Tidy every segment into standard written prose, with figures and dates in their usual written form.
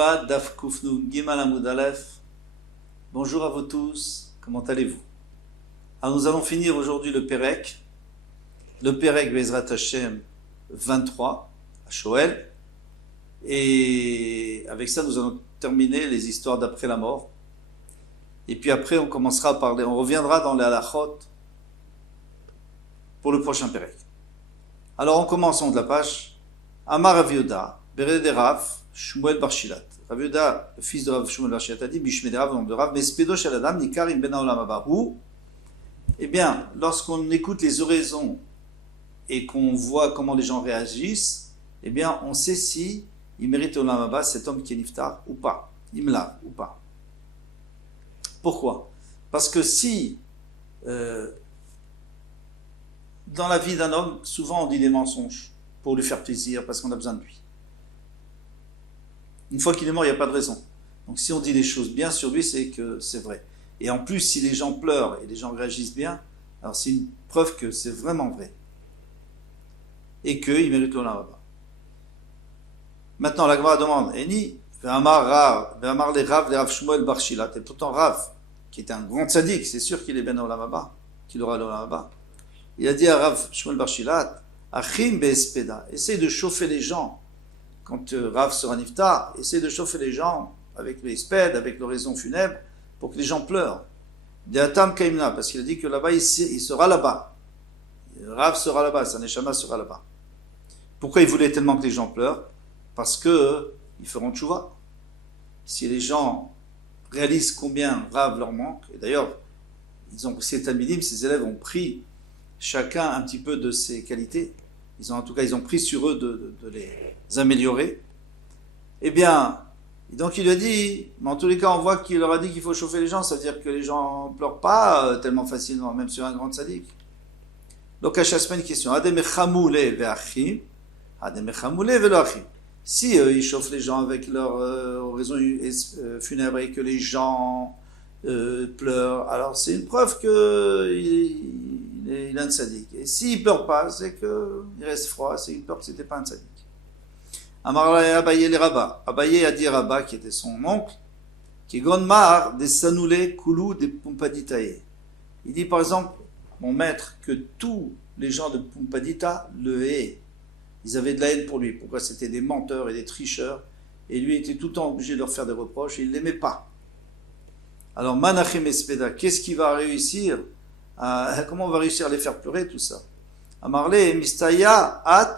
Shabbat, Daf Kufnu, Gimal Amud Aleph. Bonjour à vous tous, comment allez-vous? Alors nous allons finir aujourd'hui le Pérec Bezrat Hashem 23, à Shoel. Et avec ça, nous allons terminer les histoires d'après la mort. Et puis après, on commencera à parler, on reviendra dans les halachot pour le prochain Pérec. Alors on commence en haut de la page. Amar Rav Yehuda, Bered Rav, Shmuel Bar Shilat. Rav Yehuda, le fils de Rav Shmuel Bar Shilat, a dit Bishmed Rav, le nom de Rav, Mespedo Shel Adam, Nikar Im Ben Haolam Haba. Ou, eh bien, lorsqu'on écoute les oraisons et qu'on voit comment les gens réagissent, eh bien, on sait si il mérite Olam Haba, cet homme qui est niftar, ou pas, imla, ou pas. Pourquoi? Parce que si, dans la vie d'un homme, souvent on dit des mensonges pour lui faire plaisir, parce qu'on a besoin de lui. Une fois qu'il est mort, il n'y a pas de raison. Donc si on dit des choses bien sur lui, c'est que c'est vrai. Et en plus, si les gens pleurent et les gens réagissent bien, alors c'est une preuve que c'est vraiment vrai. Et qu'il mérite l'Olam Haba. Maintenant, la Gemara demande, Eni, Ve'amar le Rav Shmuel Bar Shilat. Et pourtant, Rav, qui est un grand tzaddik, c'est sûr qu'il est ben Olam Haba, qu'il aura l'Olam Haba. Il a dit à Rav Shmuel Bar Shilat, Achim be'espeda, essaye de chauffer les gens. Quand Rav sera niftar, essaye de chauffer les gens avec les sped, avec l'oraison funèbre, pour que les gens pleurent. De'atam kaimna, parce qu'il a dit que là-bas, il sera là-bas. Rav sera là-bas, sa neshama sera là-bas. Pourquoi il voulait tellement que les gens pleurent? Parce que ils feront tchouva. Si les gens réalisent combien Rav leur manque, et d'ailleurs, ces talmidim, ces élèves ont pris chacun un petit peu de ses qualités, ils ont pris sur eux de les améliorer, eh bien, donc il a dit, mais en tous les cas, on voit qu'il leur a dit qu'il faut chauffer les gens, ça veut dire que les gens ne pleurent pas tellement facilement, même sur un grand tzaddik. Donc à chaque semaine, une question, Ademechamule ve'achim, Ademechamule ve'loachim. Si ils chauffent les gens avec leur oraison funèbre et que les gens pleurent, alors c'est une preuve qu'il a un tzaddik. Et s'il ne pleure pas, c'est qu'il reste froid, c'est une preuve que ce n'était pas un tzaddik. Amar Abaye le Rabba. Abaye a dit Rabba, qui était son oncle, qui gonmar des sanoulé koulou des pumpaditae. Il dit par exemple, mon maître, que tous les gens de Pumpadita le haïssent. Ils avaient de la haine pour lui. Pourquoi? C'était des menteurs et des tricheurs. Et lui était tout le temps obligé de leur faire des reproches et il ne l'aimait pas. Alors, Manachem Espeda, qu'est-ce qui va réussir comment on va réussir à les faire pleurer, tout ça? Amarle, Mistaya, At,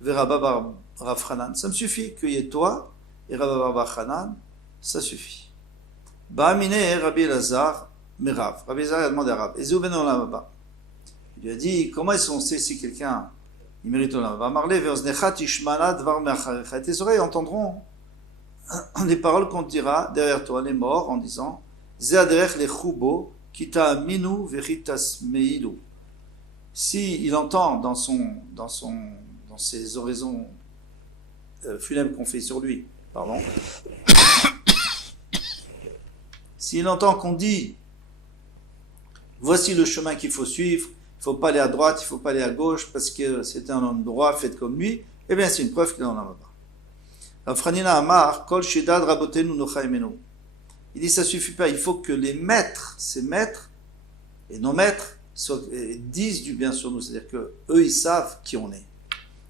Verabba Rav Hanan. Ça me suffit qu'il y ait toi et Rabba Hanan, ça suffit. Ba'amine Rabbi Elazar, Merav. Rabbi Elazar a demandé à Rav. Ezeu ben Olam Haba. Il lui a dit, comment est-ce qu'on sait si quelqu'un il mérite Olam Haba? Amarle, Ve'oznechat Ishmana Dvar Me'acharecha. Et tes oreilles entendront les paroles qu'on dira derrière toi, les morts, en disant Ze'aderech lechubo kita minu vechitas meilu. Si il entend dans ses oraisons funèbres qu'on fait sur lui, pardon, s'il entend qu'on dit voici le chemin qu'il faut suivre, il ne faut pas aller à droite, il ne faut pas aller à gauche parce que c'est un homme droit fait comme lui, eh bien c'est une preuve qu'il en a pas. Rafranina Amar, Kol Shedad Rabotenu Nochaimenu. Il dit ça suffit pas, il faut que les maîtres, ces maîtres et nos maîtres disent du bien sur nous, c'est-à-dire que eux ils savent qui on est.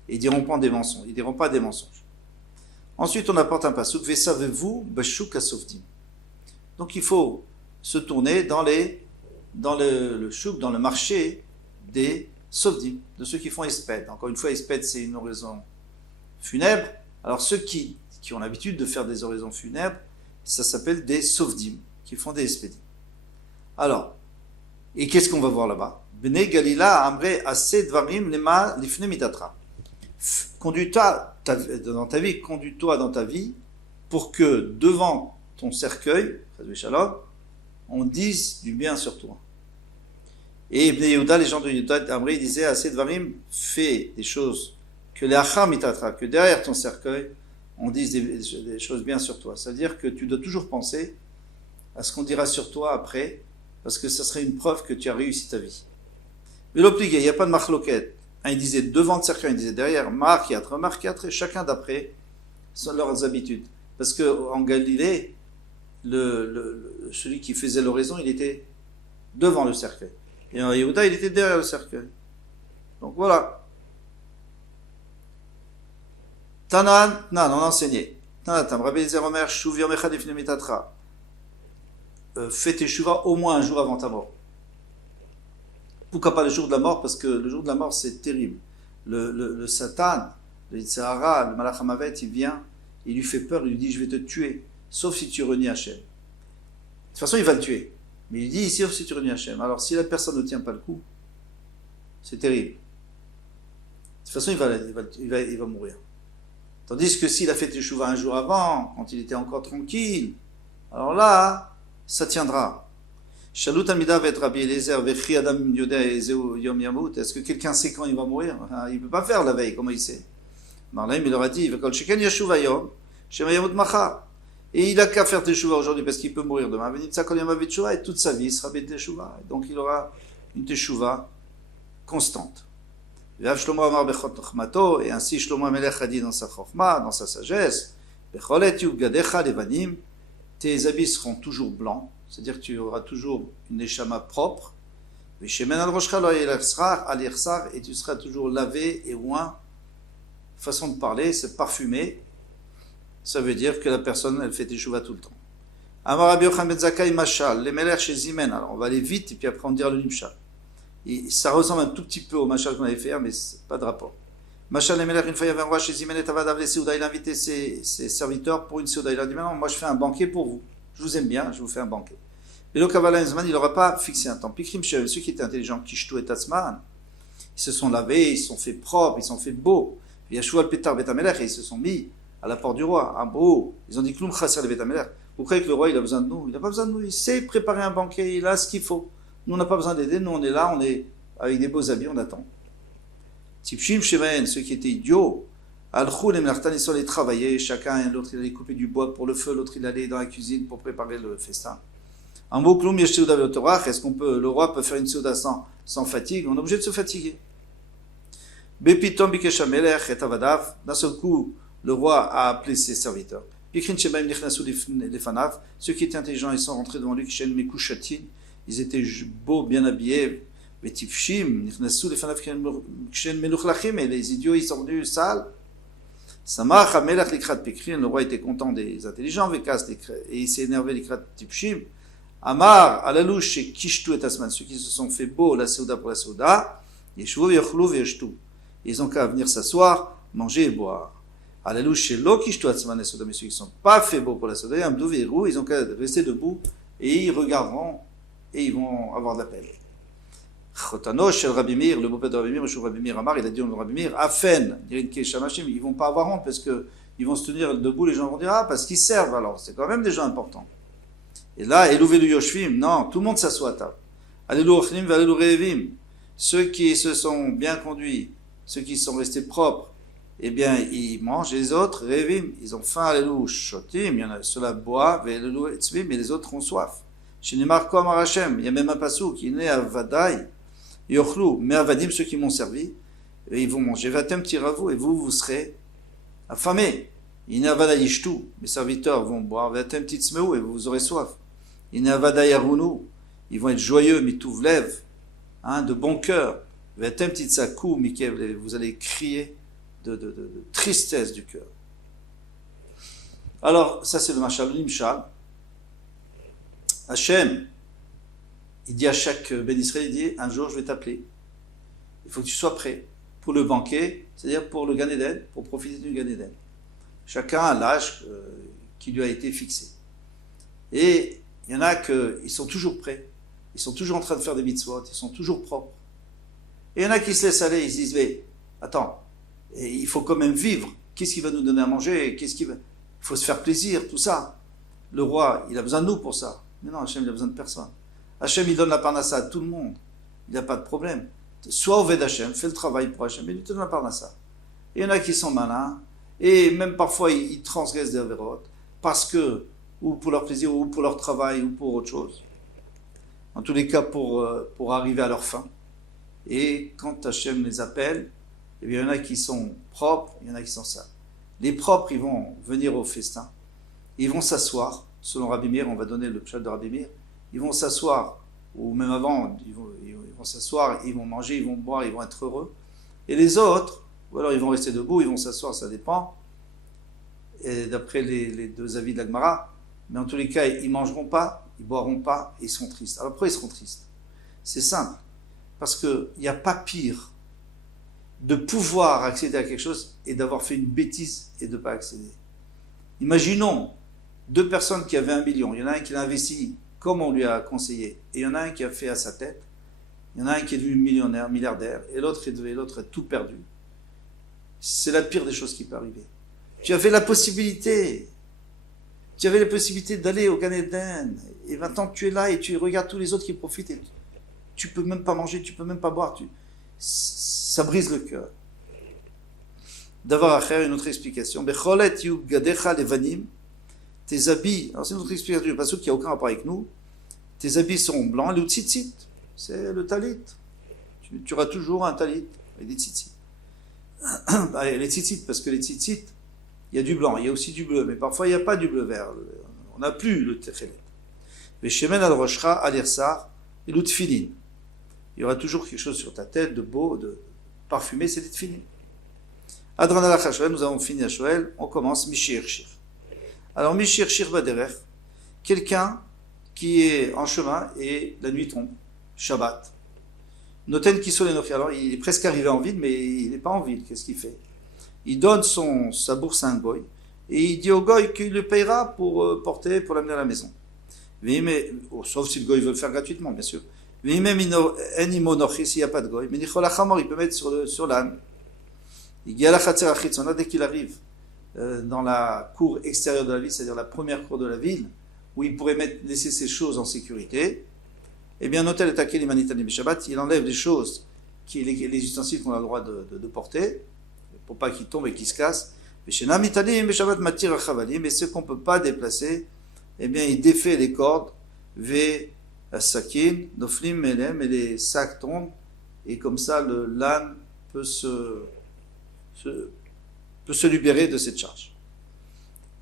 Et ils diront pas des mensonges, ils diront pas des mensonges. Ensuite on apporte un pasuk, Vesavez-vous Bashuk Asofdim. Donc il faut se tourner dans le chouk, dans le marché des sofdim, de ceux qui font espède. Encore une fois, espède c'est une oraison funèbre. Alors ceux qui ont l'habitude de faire des oraisons funèbres, ça s'appelle des sofdim, qui font des espédim. Alors, et qu'est-ce qu'on va voir là-bas? Bnei Galila amre aseh dvarim lema lifne mitatra. Conduis-toi dans ta vie pour que devant ton cercueil, on dise du bien sur toi. Et Ibn Yehuda, les gens de Yehuda, Amri disaient aseh dvarim, fais des choses que les achar mitatra, que derrière ton cercueil, on dise des choses bien sur toi. C'est-à-dire que tu dois toujours penser à ce qu'on dira sur toi après, parce que ça serait une preuve que tu as réussi ta vie. Mais l'obligé, il n'y a pas de machloket. Un, il disait devant le cercueil, il disait derrière, marqué, et chacun d'après, sont leurs habitudes. Parce qu'en Galilée, celui qui faisait l'oraison, il était devant le cercueil. Et en Yehuda, il était derrière le cercueil. Donc voilà. Tanan, on a enseigné. Tanatam, Rabbi Eliezer Omer, Shuv Yom Echad Lifnei Mitatra. Fais tes shuvah au moins un jour avant ta mort. Pourquoi pas le jour de la mort? Parce que le jour de la mort, c'est terrible. Le Satan, le Yitzhara, le Malach HaMavet, il vient, il lui fait peur, il lui dit, je vais te tuer, sauf si tu renies Hachem. De toute façon, il va le tuer. Mais il dit, sauf si tu renies Hachem. Alors, si la personne ne tient pas le coup, c'est terrible. De toute façon, il va mourir. Tandis que s'il a fait Teshuvah un jour avant, quand il était encore tranquille, alors là, ça tiendra. Shalut Amida va être Rabbi Eliezer, Vechri Adam Yodeh Ezeu Yom Yamut. Est-ce que quelqu'un sait quand il va mourir? Il ne peut pas faire la veille, comment il sait? Marlem, il leur a dit, Vekol Sheken Yashuva Yom, Shema Yamut Macha. Et il n'a qu'à faire Teshuvah aujourd'hui parce qu'il peut mourir demain. Venitza Kol Yom Avet Teshuvah, et toute sa vie, il sera Bet Teshuvah. Donc il aura une Teshuvah constante. Ve'av Shlomo Amar Bechot Chmato, et ainsi Shlomo Amelech a dit dans sa Chochma, dans sa sagesse, Becholet Yub Gadecha Levanim, tes habits seront toujours blancs, c'est-à-dire que tu auras toujours une neshama propre, et tu seras toujours lavé et oint. Façon de parler, c'est parfumé, ça veut dire que la personne, elle fait teshuva tout le temps. Amar Rabbi Yochanan ben Zakkai Mashal, les Melech chez Zimen, alors on va aller vite et puis après on dira le Nimshal. Et ça ressemble un tout petit peu au Mashal qu'on avait fait hier, mais c'est pas de rapport. Machal les Melech, une fois il y avait un roi chez Zimen et Tavadav les Seuda, il a invité ses serviteurs pour une Seuda. Il a dit maintenant, moi je fais un banquet pour vous. Je vous aime bien, je vous fais un banquet. Et le Kabbalah Zman, il n'aura pas fixé un temps. Pikrim Shem, ceux qui étaient intelligents, Kishtu et Tatzman, ils se sont lavés, ils se sont fait propres, ils se sont fait beaux. Yashua al Petar Betamelech, et ils se sont mis à la porte du roi, un beau. Ils ont dit Kloum Chasser le Betamelech. Vous croyez que le roi il a besoin de nous? Il n'a pas besoin de nous, il sait préparer un banquet, il a ce qu'il faut. Nous on n'a pas besoin d'aider, nous on est là, on est avec des beaux habits, on attend. Tipshim Shemen, ceux qui étaient idiots, Al-Khul et Mlartan, ils sont allés travailler, chacun, l'autre il allait couper du bois pour le feu, l'autre il allait dans la cuisine pour préparer le festin. En mot Kloum Yesheuda Velotorach, est-ce le roi peut faire une souda sans fatigue? On est obligé de se fatiguer. Bepitom Bikeshamelech et Avadav, d'un seul coup, le roi a appelé ses serviteurs. Pikrin Shemaim Nichnasu Lefanav, ceux qui étaient intelligents, ils sont rentrés devant lui, Kishen Mekushatin, ils étaient beaux, bien habillés. Betifshim, Nichnasu Lefanav Kishen Meluchlachim, et les idiots, ils sont venus sales. Samach Amelach Likrat Pikrin, le roi était content des intelligents, Vekas, et il s'est énervé Likrat Tipshim. Amar, Alalouche, et Kishtu et Asman, ceux qui se sont fait beaux, la Seuda pour la Seuda, Yeshuvou, Yochlu, Veshtu. Ils ont qu'à venir s'asseoir, manger et boire. Alléluia, chez l'Okishtu Atzman et Soda, mais ceux qui ne sont pas fait beau pour la Soda, ils ont qu'à rester debout et ils regarderont et ils vont avoir de la peine. Chotano, chez le Rabbi Meir, le beau-père de Rabbi Meir, chez Rabbi Meir Amar, il a dit au Rabbi Meir, Afen, ils ne vont pas avoir honte parce qu'ils vont se tenir debout, les gens vont dire, ah, parce qu'ils servent alors, c'est quand même des gens importants. Et là, Elouvelu Yoshvim, non, tout le monde s'assoit à table. Alléluia Ochlim, Alléluia Revim, ceux qui se sont bien conduits, ceux qui sont restés propres, eh bien, ils mangent, les autres, Revim, ils ont faim, Alléluia Shotim, il y en a, ceux-là boivent, Alléluia Etzvim, et les autres ont soif. Chez Nemar Kom Arachem, il y a même un passou qui est né à Vadaï, Yochlu, mais à Vadim, ceux qui m'ont servi, et ils vont manger, Vatem Tiravu, et vous serez affamés. Il est à Vadaï Ishtu, mes serviteurs vont boire, Vatem Titzmeu, et vous aurez soif. Il est à Vadaï Arunu, ils vont être joyeux, Mituvlev, de bon cœur. Vatem Titsaku, Mikev, vous allez crier de tristesse du cœur. Alors, ça c'est le Mashal, l'Imshal. Hachem, il dit à chaque Ben Israël, il dit, un jour je vais t'appeler. Il faut que tu sois prêt pour le banquet, c'est-à-dire pour le Gan Eden, pour profiter du Gan Eden. Chacun a l'âge qui lui a été fixé. Et il y en a qui sont toujours prêts, ils sont toujours en train de faire des mitzvot, ils sont toujours propres. Et il y en a qui se laissent aller, ils se disent, mais attends, il faut quand même vivre. Qu'est-ce qu'il va nous donner à manger? Il faut se faire plaisir, tout ça. Le roi, il a besoin de nous pour ça. Mais non, Hachem, il a besoin de personne. Hachem, il donne la parnassa à tout le monde. Il n'a pas de problème. Sois au d'Hachem, fais le travail pour Hachem, mais il te donne la parnassa. Et il y en a qui sont malins, et même parfois ils transgressent des avérotes, parce que, ou pour leur plaisir, ou pour leur travail, ou pour autre chose. En tous les cas, pour arriver à leur fin. Et quand Hachem les appelle, eh bien, il y en a qui sont propres, il y en a qui sont sales. Les propres, ils vont venir au festin. ils vont s'asseoir, selon Rabbi Meir, on va donner le pshat de Rabbi Meir, ils vont s'asseoir, ou même avant, ils vont s'asseoir, ils vont manger, ils vont boire, ils vont être heureux. Et les autres, ou alors ils vont rester debout, ils vont s'asseoir, ça dépend, et d'après les deux avis de la Gemara, mais en tous les cas, ils ne mangeront pas, ils ne boiront pas, et ils seront tristes. Alors pourquoi ils seront tristes? C'est simple, parce qu'il n'y a pas pire de pouvoir accéder à quelque chose et d'avoir fait une bêtise et de ne pas accéder. Imaginons deux personnes qui avaient 1 million, il y en a un qui l'a investi comme on lui a conseillé, et il y en a un qui a fait à sa tête, il y en a un qui est devenu millionnaire, milliardaire, et l'autre a tout perdu. C'est la pire des choses qui peut arriver. Tu avais la possibilité d'aller au Gan Eden, et maintenant tu es là et tu regardes tous les autres qui profitent, et tu peux même pas manger, tu peux même pas boire, ça brise le cœur. D'avoir à faire une autre explication. Becholet yu gadecha levanim, tes habits, alors c'est une autre explication du passage qui n'a aucun rapport avec nous, tes habits seront blancs, le tzitzit, c'est le talit. Tu auras toujours un talit avec des tzitzit. Les tzitzit, parce que les tzitzit, il y a du blanc, il y a aussi du bleu, mais parfois il n'y a pas du bleu vert. On n'a plus le techelet. Mais shemen al roshcha al irsar et l'utfilin. Il y aura toujours quelque chose sur ta tête de beau, de parfumé, c'est des tefilin. Adran alach HaShoel, nous avons fini à Shoel, on commence Mishir Shir. Alors Mishir Shir Baderech, quelqu'un qui est en chemin et la nuit tombe, Shabbat. Noten Kisol Enochi, alors il est presque arrivé en ville, mais il n'est pas en ville, qu'est-ce qu'il fait? Il donne sa bourse à un goy, et il dit au goy qu'il le payera pour porter, pour l'amener à la maison. Sauf si le goy veut le faire gratuitement, bien sûr. S'il n'y a pas de goy, mais il peut mettre sur l'âne. Dès qu'il arrive dans la cour extérieure de la ville, c'est-à-dire la première cour de la ville, où il pourrait laisser ses choses en sécurité, eh bien, Notel et Takel Imanitani Shabbat, il enlève les choses, les ustensiles qu'on a le droit de porter, pour pas qu'ils tombent et qu'ils se cassent. Mais chez Namitani Shabbat Matir Chavali, mais ce qu'on ne peut pas déplacer, eh bien, il défait les cordes, ve sakin, noflim melem, et les sacs tombent, et comme ça, l'âne peut se libérer de cette charge.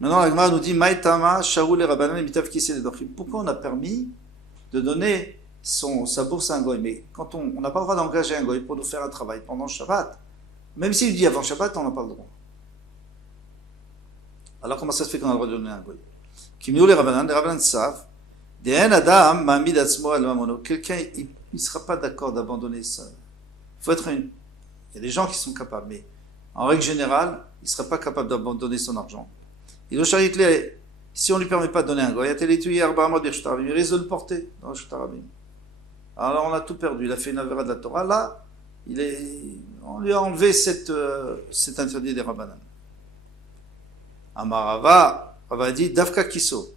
Maintenant, la Gemara nous dit Maïtama, Shaoul et Rabbanan, Mitav Kisel et pourquoi on a permis de donner sa bourse à un goy? Mais quand on n'a pas le droit d'engager un goy pour nous faire un travail pendant le Shabbat, même s'il dit avant Shabbat, on n'a pas le droit. Alors comment ça se fait qu'on a le droit de donner un goy? Kimnou les Rabbanan savent, Adam, Mamid Atzmo al-Mamono, quelqu'un, il ne sera pas d'accord d'abandonner ça. Il y a des gens qui sont capables, mais en règle générale, il ne sera pas capable d'abandonner son argent. Si on ne lui permet pas de donner un goy, il risque de le porter dans le Shutarabim. Alors on a tout perdu, il a fait une avéra de la Torah, là, on lui a enlevé cet interdit des Rabbanan. Amarava, Rava dit, Davka Kiso,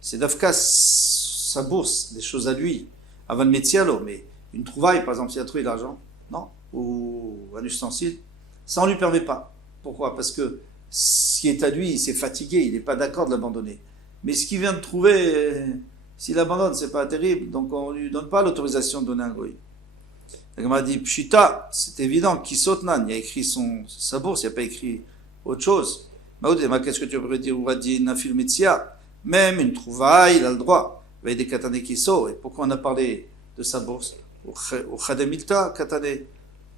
c'est Davka sa bourse, des choses à lui, avant le Metzialo, mais une trouvaille, par exemple, s'il a trouvé de l'argent, non, ou un ustensile, ça on ne lui permet pas. Pourquoi? Parce que ce qui est à lui, il s'est fatigué, il n'est pas d'accord de l'abandonner. Mais ce qu'il vient de trouver, s'il abandonne, c'est pas terrible, donc on ne lui donne pas l'autorisation de donner un goy. La Gemara dit, Pshita, c'est évident, Kisotnan, il a écrit sa bourse, il n'a pas écrit autre chose. Qu'est-ce que tu pourrais dire? Ouvadi Nafil Metzia, même une trouvaille, il a le droit. Il y a des katane kiso, et pourquoi on a parlé de sa bourse? Au Khademilta, katane.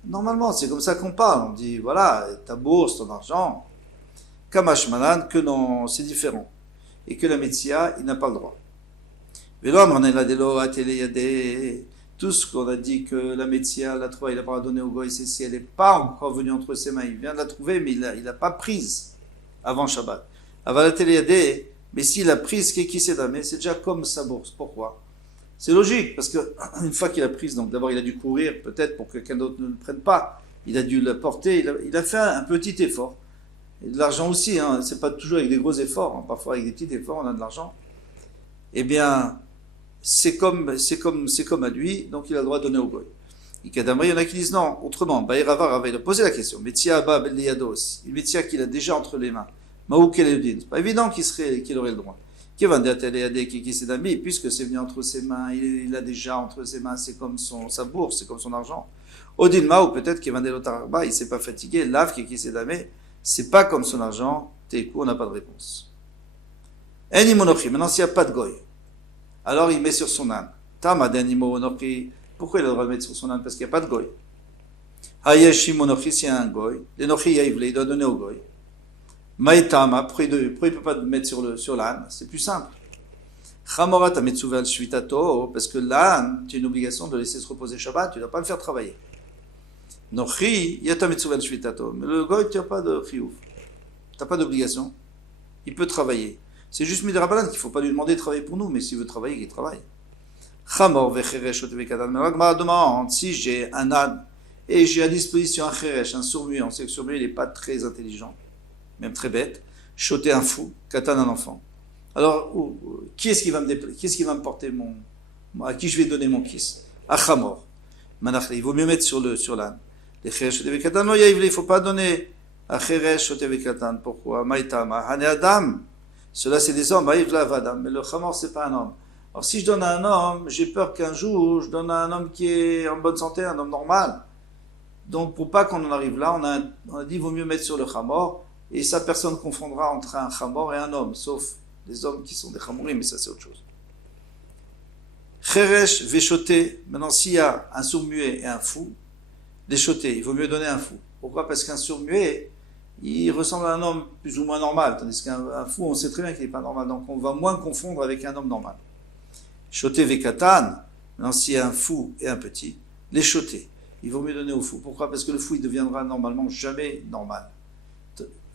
Normalement, c'est comme ça qu'on parle. On dit, voilà, ta bourse, ton argent. Kamash Malan, que non, c'est différent. Et que la Metzia, il n'a pas le droit. Tout ce qu'on a dit que la Metzia, la trouvaille, il n'a pas donné au goy, c'est si elle n'est pas encore venue entre ses mains. Il vient de la trouver, mais il n'a pas prise avant Shabbat. Mais s'il a prise, c'est déjà comme sa bourse. Pourquoi? C'est logique, parce que une fois qu'il a prise, donc d'abord il a dû courir, peut-être pour que quelqu'un d'autre ne le prenne pas. Il a dû la porter, il a fait un petit effort. Et de l'argent aussi, hein, c'est pas toujours avec des gros efforts, hein, parfois avec des petits efforts, on a de l'argent. Eh bien, c'est comme à lui, donc il a le droit de donner au goy. Il y en a qui disent non, autrement. Rava, il a posé la question. Metzia Abba Beliados, il Metzia qu'il a déjà entre les mains. Maou Keledin, c'est pas évident qu'il aurait le droit. Puisque c'est venu entre ses mains, il a déjà entre ses mains, c'est comme sa bourse, c'est comme son argent. Odin Maou, peut-être qu'il il s'est pas fatigué, lave qui s'est damé, c'est pas comme son argent, Teikou, on n'a pas de réponse. Eni monochi. Maintenant, s'il n'y a pas de goy, alors il met sur son âne. Tama d'eni monochi. Pourquoi il a le droit de mettre sur son âne? Parce qu'il n'y a pas de goy. Hayeshi monochi, s'il y a un goy. L'enochi yaivle, il doit donner au goy. Maïtama, pourquoi il ne peut pas mettre sur l'âne? C'est plus simple. Chamorat ametsuvel shvitato, parce que l'âne, tu as une obligation de laisser se reposer Shabbat, tu ne dois pas le faire travailler. Nochi, yata metsuvel shvitato. Mais le goy, tu n'as pas de chiyuv. Tu n'as pas d'obligation. Il peut travailler. C'est juste midrabanan qu'il ne faut pas lui demander de travailler pour nous, mais s'il veut travailler, qu'il travaille. Chamor vecheresh otevekatan. Mais la demande, si j'ai un âne et j'ai à disposition un cheresh, un sourd-muet, on sait que le sourd-muet, il n'est pas très intelligent, même très bête, choter un fou, katan un enfant. Alors, qui est-ce qui va me porter à qui je vais donner mon kiss? À Chamor. Il vaut mieux mettre sur l'âne. Les cheresh otevekatan, non, il ne faut pas donner à cheresh otevekatan. Pourquoi? Maïtama, hane adam. Cela, c'est des hommes, mais le Chamor, c'est pas un homme. Alors, si je donne à un homme, j'ai peur qu'un jour, je donne à un homme qui est en bonne santé, un homme normal. Donc, pour pas qu'on en arrive là, on a dit qu'il vaut mieux mettre sur le Chamor, et ça, personne ne confondra entre un Chamor et un homme, sauf les hommes qui sont des Chamorim, mais ça, c'est autre chose. Cheresh, Véchoté, maintenant, s'il y a un sourd-muet et un fou, les chotés, il vaut mieux donner un fou. Pourquoi? Parce qu'un sourd-muet, il ressemble à un homme plus ou moins normal, tandis qu'un fou, on sait très bien qu'il n'est pas normal, donc on va moins confondre avec un homme normal. Choté vekatan, maintenant s'il y a un fou et un petit, les chotés, il vaut mieux donner au fou. Pourquoi? Parce que le fou, il deviendra normalement jamais normal,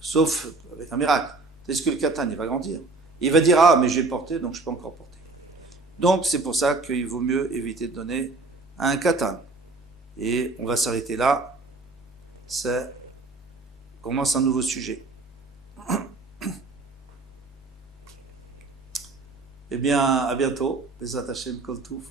sauf avec un miracle. Tandis que le katan, il va grandir. Il va dire, ah, mais j'ai porté, donc je peux encore porter. Donc c'est pour ça qu'il vaut mieux éviter de donner à un katan. Et on va s'arrêter là. Ça commence un nouveau sujet. Eh bien, à bientôt. Bezat Hashem Kol Tuv.